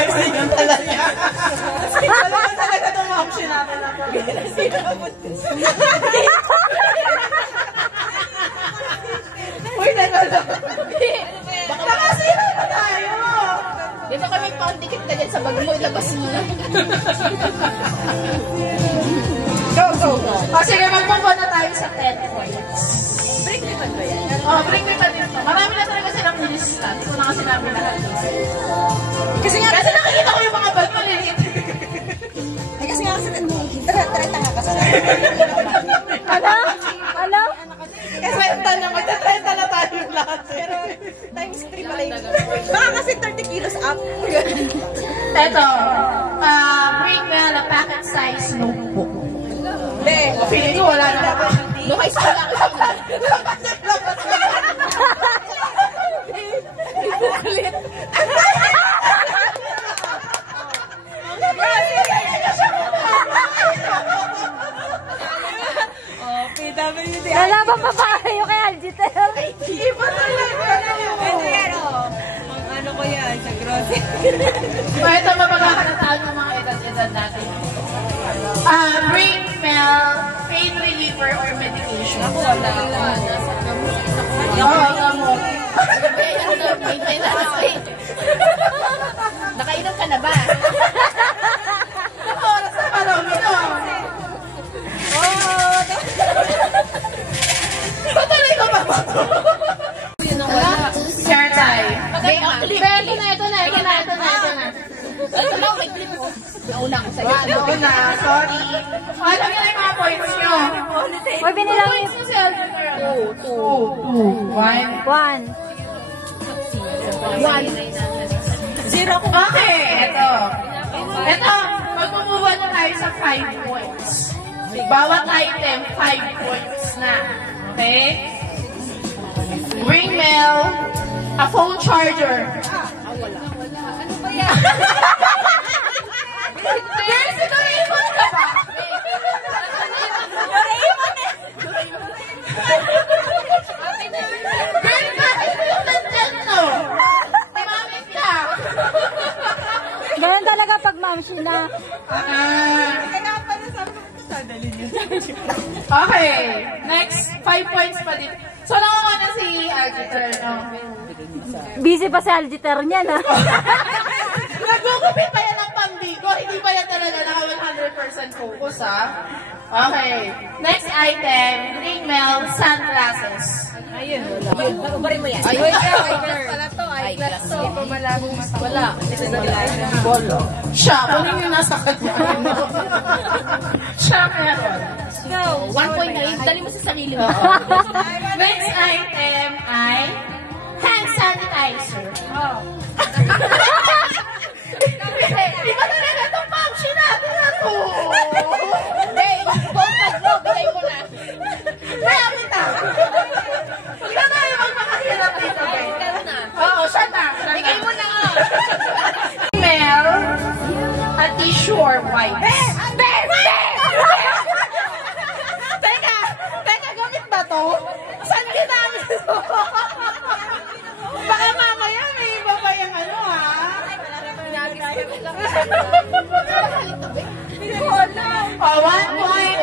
Marcy yung talaga. Wala ka talaga itong option natin na pag-ibig. Uy, nalala. Baka masira na tayo. Dito kami pandikit ka dyan sa bag mo. Ilabas mo na. Go. O sige, magpumpa na tayo sa 10 points. Break naman ba yan? Oo, break na din to. Marami na talaga silang nilista. Hindi ko na kasi sinabi lahat. Kasi nakikita ko yung mga bag mo lilit. Kasi nga kasi trenta nga kasi. Ano? Trenta na, magta-30 na tayo lahat. Pero times 3 pala yun. Baka kasi 30 kilos up. Eto, bring me a packet size notebook. Hindi. Feeling ko wala na ako. No high school lang. Ibukulit. PWD. Wala ba pa kayo kay Algitel? Iba talaga. Pero, ano ko yan, sa grocery. Ito, mapagkakanataan ng mga edad-edad natin. Bring smell, pain reliever, or medication. Ako wala. Oo, gamot. Nakainom ka na ba? Ano oras na ka lang ito? Patuloy ko ba ba ito? Share time. Ito na. Ito na, may clip mo. Nauna ko sa'yo. Nauna, sorry. Alam niyo na yung mga points nyo. Uy, binilang Points mo si Alvin. 1. 0 ko. Okay, ito. Magmumuha na tayo sa 5 points. Bawat item, 5 points na. Okay? Ring mail, a phone charger. Wala. Ano ba yan? Girls, ito rin ka ba? Girls, bakit mo yung nandyan to? Timamit ka. Ganun talaga pag mamsi na. Kaya pala sabi ko, sadalin yun. Okay, next 5 points pa din. So, nakuha na si Algitel, no? Busy pa si Algitel niya na. Nagugupit pa yan ng pambigo. Hindi pa yan talaga naka 100% focus, ha? Okay. Next item, ring mail, sunglasses. Ayun, wala. Ubarin mo yan. Ayun, eyeglass pala to. Eyeglass to. Hindi pa malabong mata. Wala. Bolo. Siya, kunin yung nasa kanya. Siya meron. Go. 1 point na yun. Dali mo sa sarili mo. Next item ay hand sanitizer. Oh. Di ba talaga itong function natin na to? Hindi, yung bongkad mo, bigay mo na. Kaya kita. Huwag na tayo magpakahirap dito. Ikaw na. Oo, siya na. Bigay mo na nga. Email, a tissue or wipe. Teka, gamit ba to? Saan ginamit to? Baka mamaya may iba pa yung ano, ha? Oh, 1 point.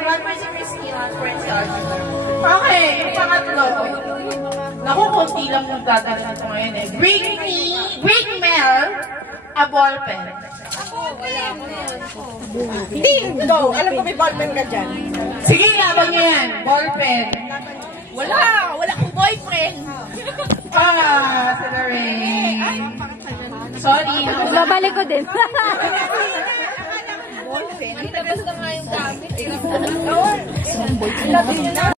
1 point si Christine, 1 point si Algebra. Okay, yung pangatlo. Naku, konti lang yung dadalhin ko ngayon eh. Bring Mel a ballpen. Hindi, go. Alam ko may ballpen ka dyan. Sige, labang nyo yan. Ballpen. Wala akong boyfriend. Si Lorraine. Sorry. Babalik ko din. Boyfriend? Ang tagas na nga yung gamit.